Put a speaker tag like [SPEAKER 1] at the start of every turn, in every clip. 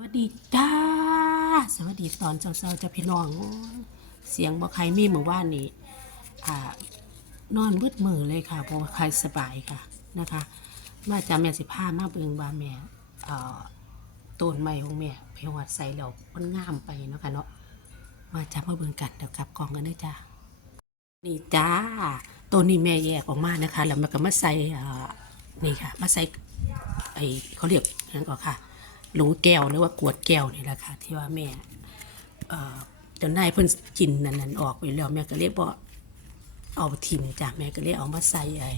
[SPEAKER 1] วัสดีจ้า สวัสดีตอนเช้าๆจะพี่น้อง เสียงบ่ใครมีเมื่อว่านนี้อ่านอนมืดมือเลยค่ะเพราะใครสบายค่ะนะคะมาจากแม่สิพามาเบิงว่าแม่อ่อต้นไม้ของแม่เพวัดใส่แล้วมันงามไปเนาะค่ะเนาะมาจากมาเบิงกันเดี๋ยวกลับกองกันเด้จ้านี่จ้าตัวนี้แม่แยกออกมานะคะแล้วมันก็มาใส่อ่านี่ค่ะมาใส่ไอเขาเรียกนั่นก็ค่ะ หลูแก้วหรือว่ากวดแก้วนี่แหละค่ะที่ว่าแม่จนนายเพิ่นกินนั่นนันออกไปแล้วแม่ก็เลยบ่าเอาทิมจ้ะแม่ก็เลยเอามาใส่ไอ้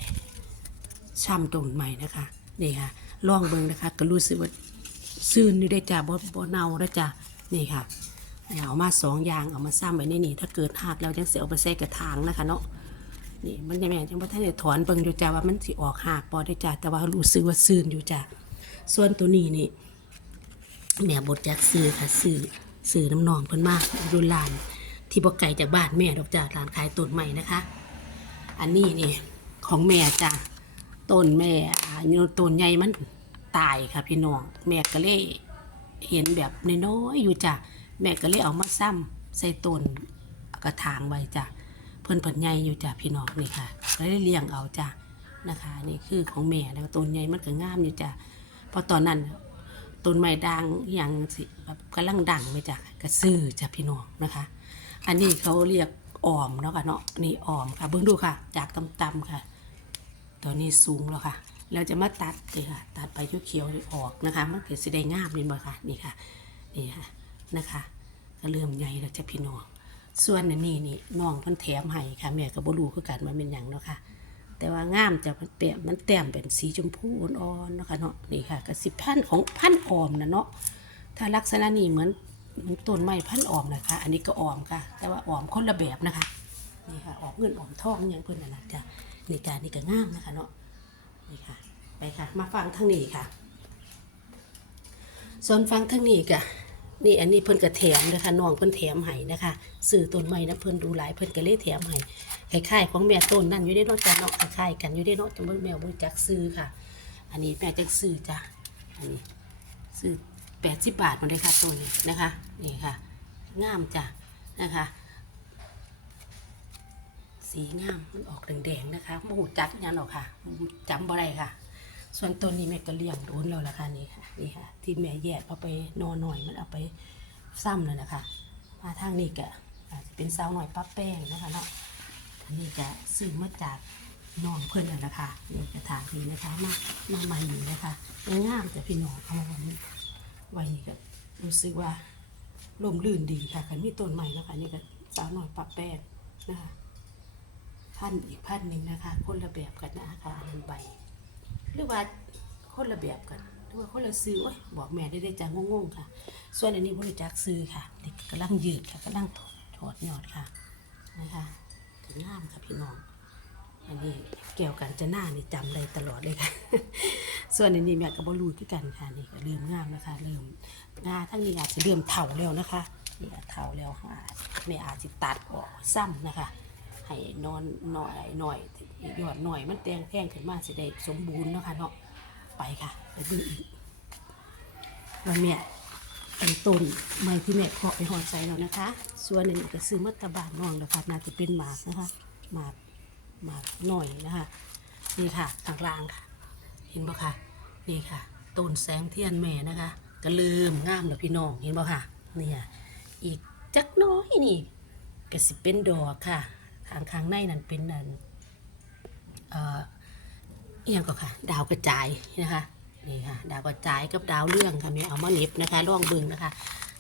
[SPEAKER 1] ช่ำต้นใหม่นะคะนี่ค่ะลองเบิ่งนะคะ ก็รู้สึกว่าซื่นนี่ได้จ้ะบ่บ่เน่าได้อจ้ะนี่ค่ะเอามาสองอย่างเอามาซ้ำไว้ในนี่ถ้าเกิดหักแล้วจังสิเอาไปใส่กระถางนะคะเนาะนี่มันยังแม่จังบ่ทันได้ถอนเบิ่งอยู่จ้าว่ามันสิออกหักบ่ได้จ้าแต่ว่ารู้สึกว่าซื่นอยู่จ้าส่วนตัวนี้นี่ แม่บดจากซื้อค่ะซื้อซื้อน้ำนองเพิ่นมากอยู่ร้านที่บ่ไกลจากบ้านแม่ดอกจ้าร้านขายต้นใหม่นะคะ อันนี้นี่ของแม่จ้าต้นแม่อาอยู่ต้นใหญ่มันตายค่ะพี่น้องแม่ก็เลยเห็นแบบน้อยๆอยู่จ้ะแม่ก็เลยเอามาซ้ำใส่ต้นกระถางไว้จ้ะเพิ่นเพิ่นใหญ่อยู่จ้ะพี่น้องนี่ค่ะก็ได้เลี้ยงเอาจ้ะนะคะ นี่คือของแม่แล้วต้นใหญ่มันก็งามอยู่จ้ะพราะตอนนั้น ต้นไม้ด่างอย่างสิแบบกำลังดังไหมจ้ะก็ซื้อจ้ะพี่น้องนะคะ อันนี้เขาเรียกออมเนาะค่ะเนาะนี่ออมค่ะเบิ่งดูค่ะ จากต่ำๆค่ะตัวนี้สูงแล้วค่ะ เราจะมาตัดเลยค่ะ ตัดไปเขียวๆออกนะคะ มันเกิดสิได้งามนี่บ่ค่ะนี่ค่ะนี่ค่ะนะคะก็เริ่มใหญ่แล้วจะพี่น้องส่วนนนี้นี่น้องเพิ่นแถมให้ค่ะแม่ก็บ่รู้คือกันว่าเป็นหยังเนาะค่ะ แต่ว่างามจะมันเปรียบมันแต้มเป็นสีชมพูอ่อนๆเนาะค่ะเนาะนี่ค่ะก็สิพันธ์ของพันธุ์ออมนะเนาะถ้าลักษณะนี้เหมือนต้นไม้พันธุ์ออมนะคะ อันนี้ก็ออมค่ะ แต่ว่าออมคนละแบบนะคะนี่ค่ะออมเงินออมทองอยังเพิ่นน่ะนะจ้ะนี่การนี่ก็งามนะคะเนาะนี่ค่ะไปค่ะ มาฟังทางนี้ค่ะ ส่วนฟังทางนี้ก็ นี่อันนี้เพิ่นก็แถมนะคะน้องเพิ่นแถมให้นะคะซื้อต้นไม้นะเพิ่นดูหลายเพิ่นก็เลยแถมให้คล้ายๆของแม่ต้นนั่นอยู่ได้เนาะจ้ะเนาะคล้ายๆกันอยู่ได้เนาะจังเบิ่งแม่บ่จักซื้อค่ะ อันนี้แม่จักซื้อจ้ะอันนี้ซื้อ80บบาทหมดเลยค่ะตัวนี้นะคะนี่ค่ะงามจ้ะนะคะสีงามมันออกแดงๆนะคะมโหจักยังหรอกค่ะจำบ่ได้ค่ะ ส่วนตัวนี้แม่ก็เลี้ยงโดนแล้วล่ะค่ะนี่ค่ะนี่ค่ะ ที่แม่แยกเอาไปนอนหน่อยมันเอาไปซ้ำแล้วนะคะมาทางนี้ก็อาจจะเป็นสาวหน่อยป้าแป้งนะคะเนาะอันนี้ก็ซื้อมาจากน้องเพื่อนนั่นะคะนี่กระถางนี้นะคะมามาใหม่อยู่นะคะงามแต่พี่น้องเอามาไว้นี่ไว้นี่ก็รู้สึกว่าลมลื่นดีค่ะคันมีต้นใหม่แล้วค่ะนี่ก็สาวหน่อยป้าแป้งนะคะพันอีกพันหนึ่งนะคะคนละแบบกันนะคะอันนั้นใบ หรือว่าคนละแบบกันหรือว่าคนละซื้อโอ้ยบอกแม่ได้ได้จังงงๆค่ะ ส่วนอันนี้บริจาคซื้อค่ะเด็กกำลังยืดค่ะกำลังถอดยอดค่ะนะคะถึงงามค่ะพี่น้อง อันนี้เกี่ยวกันจะหน้านี่จำได้ตลอดเลยค่ะ ส่วนอันนี้แม่กับบรูที่กันค่ะนี่ก็เริ่มงามนะคะเริ่มงาทั้งนี้อาจจะเริ่มเถาแล้วนะคะนี่เถาแล้วค่ะแม่อาจจะตัดออกซ้ำนะคะ ให้นอนหน่อยหน่อยยอดหน่อยมันแตงแท่งขึ้นมาสิได้สมบูรณ์เนาะค่ะเนาะไปค่ะไปดูอีกวันเนี้ยเป็นต้นไม้ที่แม่เพาะไปหอดใจแล้วนะคะ ส่วนอันนี้ก็ซื้อมัตตบานน้องนะคะน่าจะเป็นหมากนะคะหมากหมากหน่อยนะคะนี่ค่ะข้างล่างค่ะ เห็นบ่ค่ะนี่ค่ะต้นแสงเทียนแม่นะคะก็ลืมงามแล้วพี่น้องเห็นบ่ค่ะเนี่ยอีกจักน้อยนี่ก็สิเป็นดอกค่ะ ทางข้างในนั่นเป็นนั่นเอ่อเอียงก็ค่ะ ดาวกระจายนะคะนี่ค่ะ ดาวกระจายกับดาวเรื่องค่ะม่เอามาเน็บนะคะลองเบิงนะคะ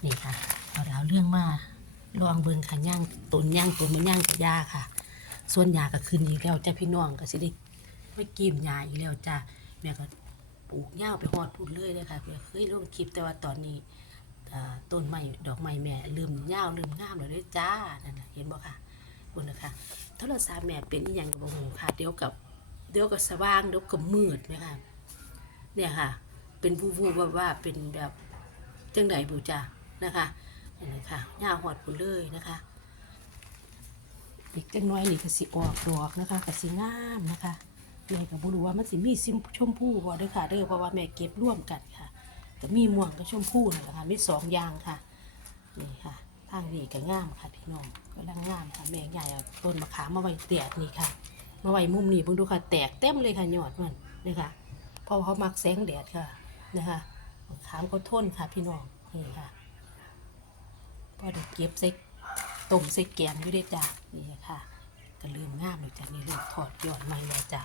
[SPEAKER 1] นี่ค่ะเอาดาวเรื่องมาลองเบิงค่ะย่างต้นย่างต้นมันย่างกับยาค่ะ ส่วนยาก็ขึ้นอีกแล้วจ้าพี่น้องก็สิได้ไม่กิมยาอีกแล้วจ้าแม่ก็ปลูกหญ้าไปฮอดพูดเลยเลยค่ะเพื่อเคยลงคลิปแต่ว่าตอนนี้ต้นไม้ดอกไม้แม่ลืมหญ้าลืมงามแล้วเด้อจ้านั่นเห็นบ่ค่ะ คุณนะคะโทรศัพท์แม่เป็นอีหยังกับบ่ฮู้ค่ะเดี๋ยวกับเดี๋ยวกับสว่างเดี๋ยวกับมืดไหมคะเนี่ยค่ะ เป็นผู้ผู้ว่าว่าเป็นแบบจังไดบูจานะคะนี่นะคะหญ้าหอดพุ่นเลยนะคะอีกจังน้อยนี่ก็สิออกดอกนะคะก็สิงามนะคะแม่ก็บ่รู้ว่ามันสิมีซิมชมพูบ่เด้อค่ะเด้อเพราะว่าแม่เก็บร่วมกันค่ะก็มีม่วงกับชมพูนั่นแหละค่ะมีสองอย่างค่ะนี่ค่ะ ทางนี้ก็งามค่ะพี่น้องก็ลังงามค่ะแม่ใหญ่เอาต้นมะขามมาไว้แตกนี่ค่ะ มาไว้มุมนี้เพิ่งดูค่ะแตกเต็มเลยค่ะยอดมันนี่ค่ะเพราะเขามักแสงแดดค่ะนะคะมะขามก็ทนค่ะพี่น้องนี่ค่ะพอได้เก็บใส่ต้มใส่แกงอยู่ได้จ้ะนี่ค่ะก็เริ่มงามเลยจ้ะนี่เริ่มถอดยอดใหม่แล้วจ้ะ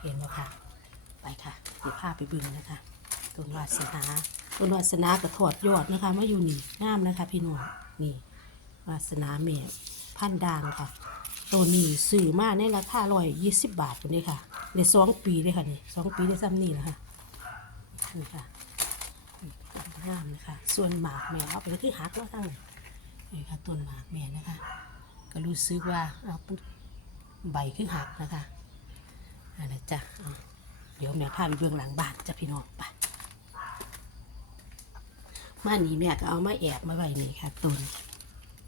[SPEAKER 1] เห็นไหมค่ะ ไปค่ะเดี๋ยวพาไปบึงนะคะต้นวาสนาต้นวาสนาก็ถอดยอดนะคะมาอยู่นี่งามนะคะพี่น้อง นี่วาสนาเมฆพันด่างค่ะ ตัวนี้ซื้อมาในราคาร้อยยี่สิบบาทคนนี้ค่ะในสองปีเลยค่ะนี่สองปีได้ซ้ำนี่นะคะนี่ค่ะงามนะคะ ส่วนหมากแม่เอาไปที่หักแล้วทั้งนี่ค่ะต้นหมากแม่นะคะ ก็รู้สึกว่าเอาปุ๊บใบขึ้นหักนะคะอันนั้จ้ะเอาเดี๋ยวแม่พาไปเบื้องหลังบ้านจ้ะพี่น้องไป มานี่แม่ก็เอามาแอบมาไว้นี่ค่ะต้น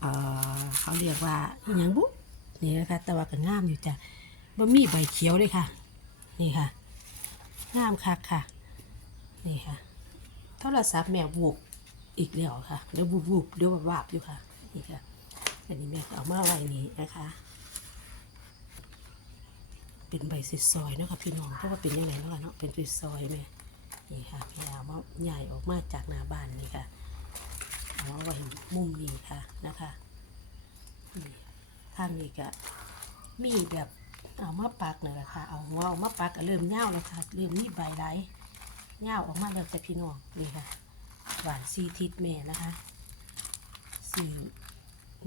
[SPEAKER 1] เออเขาเรียกว่าอหยังบุนี่นะคะแต่ว่าก็งามอยู่จ้ะบ่มีใบเขียวเลยค่ะ นี่ค่ะงามคักค่ะ นี่ค่ะโทรศัพท์แม่วูบอีกแล้วค่ะเดี๋ยววูบวูบเดี๋ยววาบอยู่ค่ะนี่ค่ะอันนี้แม่ก็เอามาไว้นี่นะคะ เป็นใบซิซอยเนาะค่ะพี่น้องเพราะว่าเป็นยังไงเนาะค่ะเนาะเป็นซิซอยแม่ นี่ค่ะแม่เอามาใหญ่ออกมาจากหน้าบ้านนี่ค่ะเอาไว้มุมนี้ค่ะนะคะนี่ข้างนี้ก็มีแบบเอามาปักเลยละค่ะเอาหัวเอามาปักก็เริ่มเง่าแล้วค่ะเริ่มมีใบไหลเง่าออกมาแล้วจะพี่น้องนี่ค่ะหวานซีทิศแม่นะคะสี่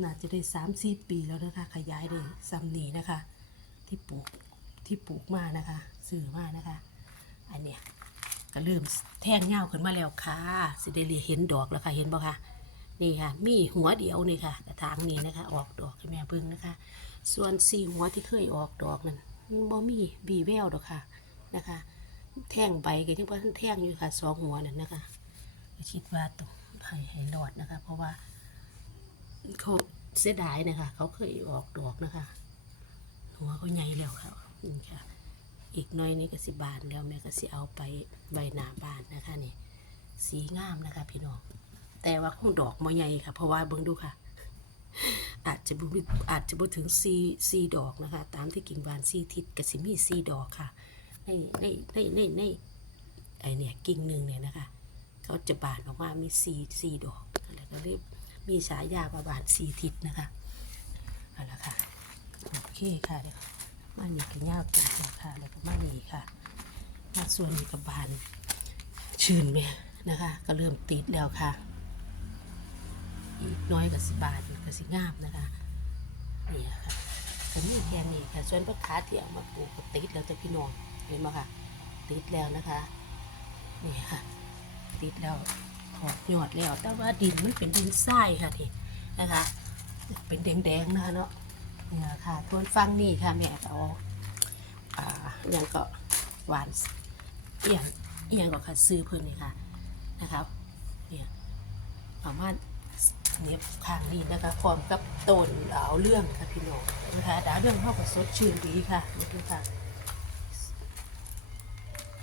[SPEAKER 1] น่าจะได้สามสี่ปีแล้วนะคะ ขยายได้ซ้ำนี้นะคะ ที่ปลูกที่ปลูกมานะคะซื้อมานะคะ อันเนี้ย ก็เริ่มแท่งเงาขึ้นมาแล้วค่ะสิได้เรีเห็นดอกแล้วค่ะเห็นบ่คะนี่ค่ะ มีหัวเดียวนี่ค่ะกระถางนี้นะคะ ออกดอกให้แม่เบิ่งนะคะ ส่วนสี่หัวที่เคยออกดอกนั่นบ่มีบีแววดอกค่ะนะคะ แท่งใบก็ยังว่าแท่งอยู่ค่ะสองหัวนั่นนะคะคิดว่าต้องให้ให้รอดนะคะ เพราะว่าเขาเสียดายนะคะ เขาเคยออกดอกนะคะ หัวเขาใหญ่แล้วค่ะ อีกน้อยนี้ก็สิบานแล้วแม่ก็สิเอาไปใบหนาบานนะคะนี่สีงามนะคะ พี่น้องแต่ว่าคงดอกมอใหญ่ค่ะ เพราะว่าเบิ่งดูค่ะ อาจจะบ่อาจจะบ่ถึงสี่สี่ดอกนะคะ ตามที่กิ่งบานสีทิศก็สิมีสีดอกค่ะในในในในในไอเนี่ยกิ่งหนึ่งเนี่ยนะคะเขาจะบานออกมามีสี่สี่ดอกแล้วก็เรียกมีฉายาว่าบานสี่ทิศนะคะเอาละค่ะโอเคค่ะเดี๋ยว มานี่ก็ยาวจังค่ะ แล้วก็มานี่ค่ะ มาส่วนนี้กับบานชื่นไหมนะคะ ก็เริ่มติดแล้วค่ะ อีกน้อยกับสิบาทก็สิงามนะคะนี่ค่ะก็มีแค่นี้ค่ะ ส่วนพักขาที่เอามาปลูกก็ติดแล้วจ้ะพี่น้องเห็นไหมค่ะ ติดแล้วนะคะนี่ค่ะ ติดแล้วถอดยอดแล้ว แต่ว่าดินมันเป็นดินทรายค่ะที่นะคะ เป็นแดงๆนะคะเนาะ นี่แหละค่ะทวนฟังนี่ค่ะแม่เอาอ่าอย่างก็หวานเอียงเอียงก็ค่ะซื้อเพิ่นนี่ค่ะนะครับเนี่ยประมาณเนี้ยข้างนี้นะคะพร้อมกับต้นดาเรื่องค่ะพี่น้องนะคะดาเรื่องเข้ากับสดชื่นดีค่ะนี่ค่ะ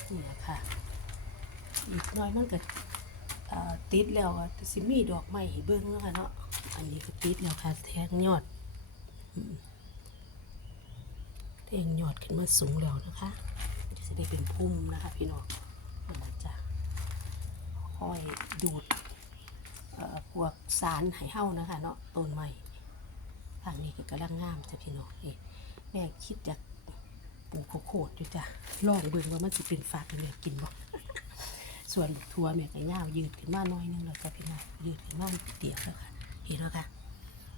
[SPEAKER 1] เนี่ยค่ะอีกน้อยมันก็ติดแล้วอะสิมีดอกไม้ให้เบิ่งแล้วค่ะเนาะอันนี้ก็ติดแล้วค่ะแทงยอด เตียงยอดขึ้นมาสูงแล้วนะคะจะได้เป็นพุ่มนะคะพี่น้องมันจะค่อยดูดพวกสารไหเห่านะคะเนาะต้นใหม่ทางนี้ก็กำลังงามจ้ะพี่น้องนี่แม่คิดจะปลูกโพดอยู่จ้ะลองเบิ่งว่ามันจะเป็นฝากให้แม่กินบ่ส่วนทัวแม่ก็ย่าวยืดขึ้นมาหน้อยนึงแล้วจ้ะพี่น้องยืดขึ้นมาเดียวแล้วค่ะเห็นแล้วค่ะ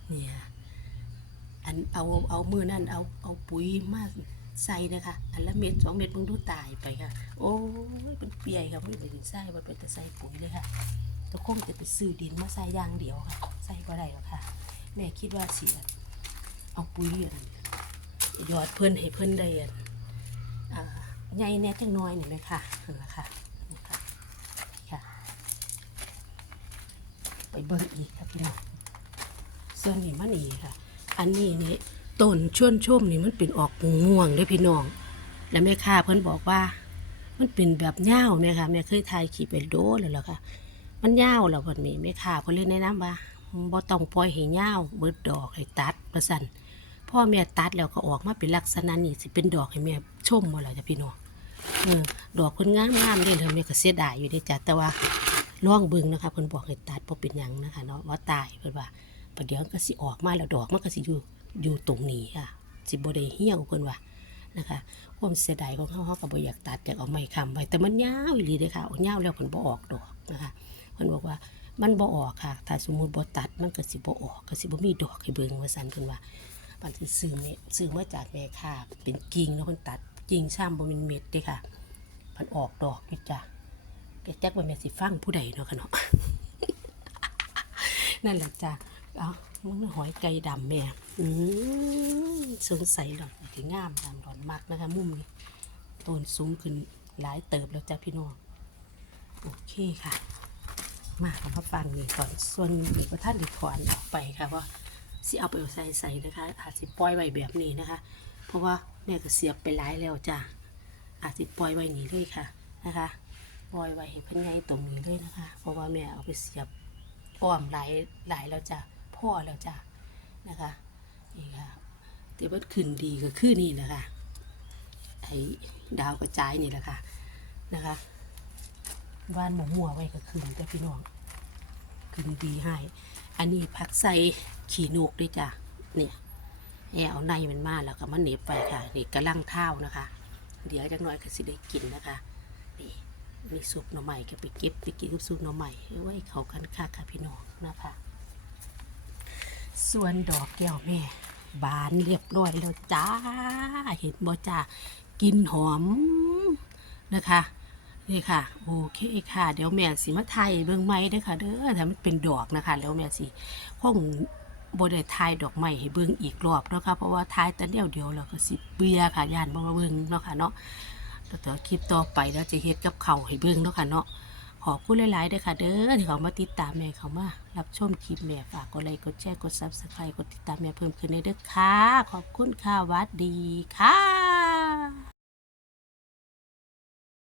[SPEAKER 1] เนี่ย นเอาเอามือนั่นเอาเอาปุ๋ยมาใส่นะคะอันละเม็ดสองเม็ดมึงดูตายไปค่ะ โอ้ยเป็นเปียค่ะไม่เป็นใส่ว่าเป็นแต่ใส่ปุ๋ยเลยค่ะตะคงจะไปซื้อดินมาใส่ยางเดียวค่ะ ใส่ก็ได้หรอกค่ะ แม่คิดว่าเสียเอาปุ๋ยอันยอดเพิ่นให้เพิ่นได้อันอ่าใหญ่แน่จังน้อยนี่ไหมค่ะนั่นแหละค่ะนี่ค่ะค่ะ ไปเบิ่งอีกครับพี่น้องส่วนนี้มันนี่ค่ะ อันนี้นี่ต้นชวนช่มนี่มันเป็นออกม่วงด้วยพี่น้อง แล้วแม่ค้าเพิ่นบอกว่า มันเป็นแบบยาวแม่ค่ะแม่เคยถ่ายคลิปไปโดนแล้วล่ะค่ะ มันยาวแล้วบัดนี้แม่ค่ะเพิ่นเลยแนะนำว่าบ่ต้องปล่อยให้ยาวเบิดดอกให้ตัดว่าซั่นพ่อแม่ตัดแล้วก็ออกมาเป็นลักษณะนี้สิเป็นดอกให้แม่ชมบ่ล่ะจ้ะพี่น้องออดอกเพิ่นงามๆเด้แล้วแม่ก็เสียดายอยู่เด้จ้ะแต่ว่าลองเบิ่งนะคะเพิ่นบอกให้ตัดบ่เป็นหยังนะคะเนาะว่าตายเพิ่นว่า ประเดี๋ยวก็สิออกมาแล้วดอกมันก็สิอยู่อยู่ตรงนี้ค่ะสิบ่ได้เหี่ยวเพิ่นว่านะคะความเสียดายของเขาเขาก็บ่อยากตัดอยากเอาไม้ค้ำไว้แต่มันยาวอีหลีเด้อค่ะเอายาวแล้วมันบ่ออกดอกนะคะเพิ่นบอกว่ามันบ่ออกค่ะ ถ้าสมมุติบ่ตัดมันก็สิบ่ออกก็สิบ่มีดอกให้เบิ่งว่าซั่นเพิ่นว่าปันสิซื้อเม็ดซื้อมาจากแม่ค้าเป็นกิ่งเนาะเพิ่นตัดกิ่งซ้ำบ่แม่นเม็ดเด้ค่ะมันออกดอกอยู่จ้ะแกจักว่แม่สิฟังผู้ใดเนาะค่ะเนาะนั่นแหละจ้ะ เอามันหอยไก่ดำแม่อืมสงสัยหรอกที่งามตามดอนมักนะคะมุมนี้ต้นสูงขึ้นหลายเติบแล้วจ้ะพี่น้องโอเคค่ะ มาเอามาฟังนี่ก่อนส่วนประท่านไดิถอนออกไปค่ะว่าสิเอาไปใส่ใส่นะคะอาจสิปล่อยไว้แบบนี้นะคะ เพราะว่าแม่ก็เสียบไปหลายแล้วจ้ะอาจสิปล่อยไว้นี่เลยค่ะนะคะปล่อยไว้ให้เพิ่นใหญ่ตรงนี้เลยนะคะ เพราะว่าแม่เอาไปเสียบอ้อมหลายหลายแล้วจ้ะ พ่อแล้วจ้ะนะคะนี่ค่ะแต่ว่าขึ้นดีก็คือนี่แหละค่ะไอ้ดาวกระจายนี่แหละค่ะนะคะว่านหมูหัวไว้ก็ขึ้นแต่พี่น้องขึ้นดีให้อันนี้ผักใส่ขี่นกด้วยจ้ะเนี่ยแเอาในมันมาแล้วก็มาเหน็บไปค่ะนี่กระลังเท้านะคะ เดี๋ยวจักหน่อยก็สิได้กินนะคะนี่มีซุปหน่อใหม่ก็ไปเก็บไปกินกับซุปหน่อใหม่ไว้เขากันค่ะค่ะพี่น้องนะคะ ส่วนดอกแก้วแม่ บานเรียบร้อยแล้วจ้า เห็นบ่จ้ากินหอมนะคะนี่ค่ะโอเคค่ะ เดี๋ยวแม่สิมาไทยเบิ่งไม้เด้อค่ะเด้อถ้ามันเป็นดอกนะคะ แล้วแม่สิคงบ่ได้ทายดอกไม้ให้เบิ่งอีกรอบเนาะค่ะเพราะว่าทายแต่เดียวเดียวแล้วก็สิเบื่อค่ะย่านบ่มาเบิ่งเนาะค่ะเนาะแล้วเดี๋ยวคลิปต่อไปแล้วจะเฮ็ดกับเขาให้เบิ่งเนาะค่ะเนาะ ขอบคุณหลายๆเด้อค่ะ เด้อที่เขามาติดตามแม่เขามารับชมคลิปแม่ฝากกดไลค์กดแชร์กดซับสไครต์กดติดตามแม่เพิ่มขึ้นในเด้อค่ะ ขอบคุณค่ะวัดดีค่ะ